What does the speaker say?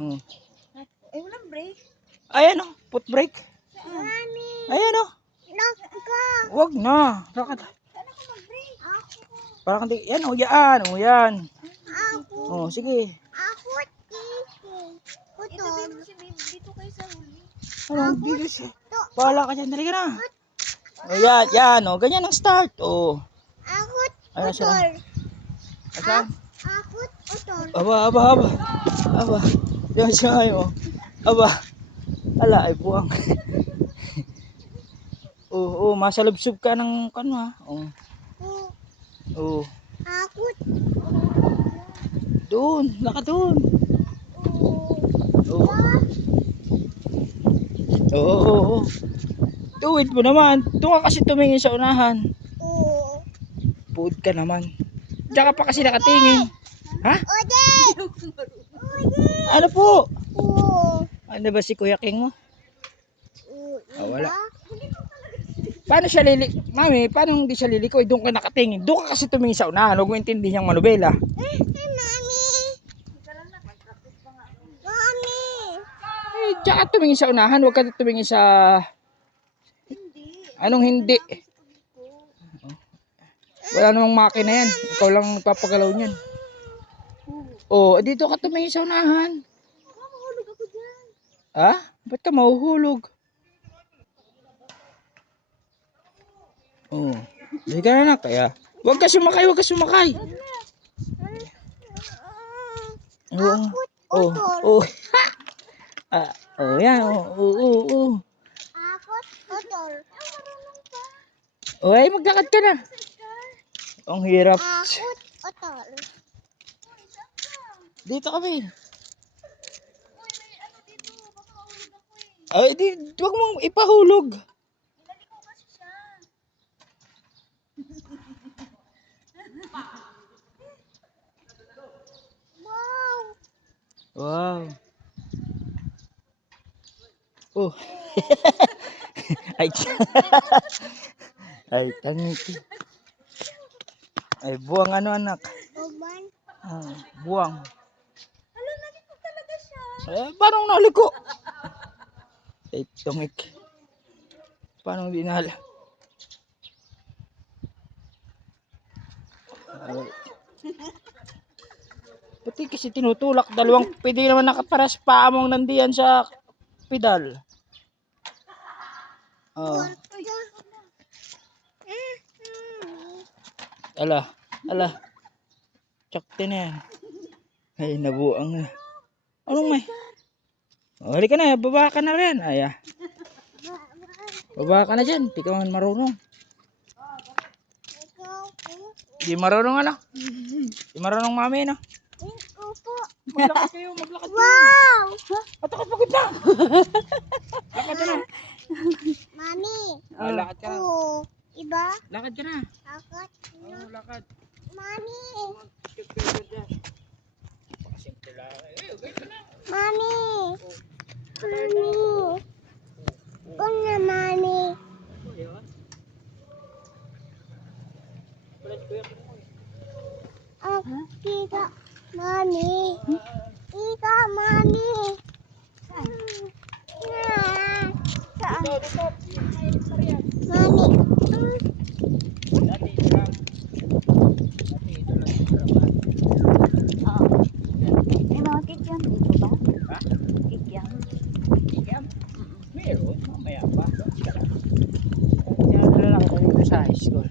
Hmm. Ay, walang break. Ayan o, foot brake. Mami, Ayan o. naka. Wag na. Lakad. Saan ako mag-break? Ako. Parang hindi. Yan o, yan. O, yan. Ako. O, sige. Ako, titi. Itabi Putol. mo si babe dito kayo sa huli. Ano, dito siya. Bahala ka dyan. Dali ka na. O, yan. Yan o. Ganyan ang start. O. Ako, Ano siya? putol. Asan? Ako, putol. Aba, aba, aba. Aba. Yan siya ngayon. Aba. Ala, ay buwang. Oo, masalubsob ka ng kano ha. Oo. Oo. Ako, Doon, naka doon. Oo. Oo, oo, oo. Tuwid mo naman. Doon ka kasi tumingin sa unahan. Puod ka naman. Diyan ka pa kasi nakatingin. Ha? Ode. Ano po? Oo. Ano ba si Kuya King mo? Ah, wala. Iba? Paano siya Mami, paano hindi siya lilikoy? Doon ka nakatingin. Doon ka kasi tumingin sa unahan. Huwag mo intindi niyang manubela. Mami. Mami. Eh, diyan ka tumingin sa unahan. Huwag ka tumingin sa... Anong hindi? Wala namang makina yan. Ikaw lang papagalaw niyan. Oh, dito ka tumingin sa unahan. Mahulog ako dyan. Ha? Ba't ka mahuhulog? Oh. Hindi ka na nak. Kaya, huwag ka sumakay, huwag ka sumakay. Oo. Oh, oh. Ah, oh, yan. Oh, oh, oh, oh. Ako, putol. Oh, ay, maglakad ka na. Ang hirap. Ako, putol. Dito kami. Ay, di, huwag mong ipahulog. Inaliko kasi siya. Wow. Wow. Oh. Ay, ay, tangiti. Ay, buwang ano anak. Uban. Ah, buwang. Hala, naliko talaga siya. Eh, parang naliko. Ay, tungik. Paano di nala? Ay. Pati kasi tinutulak. Dalawang pwede naman nakaparas pa among nandiyan sa pedal. Oh. Ala, ala. Tsakti na yan. Ay, nabuang na. Anong may? Oh, halika na, baba ka na rin. Ay, ah. Baba ka na dyan. Di ka man marunong. Ikaw po. Di marunong ano? Di marunong mami no? Ikaw po. Maglakad kayo, maglakad kayo. Wow. At ako pagod na. Lakad ka na. Mami. Oh, lakad ka na. Oo. Iba? Lakad ka na. Ako. Oh, lakad. Mami. Pasimple lang. Eh, okay ka na. Mami. Mami. Una, mami. Oh, yun. Palit ko yan. Kita. Mami. Kita, mami. Saan? Dito, dito. Mami. Dati ito lang. Dati ito lang yung trabaho. May mga cake yan dito ba? Ha? Cake yan. Ikam? Meron. Mamaya pa. Kaya na lang ako sa high school.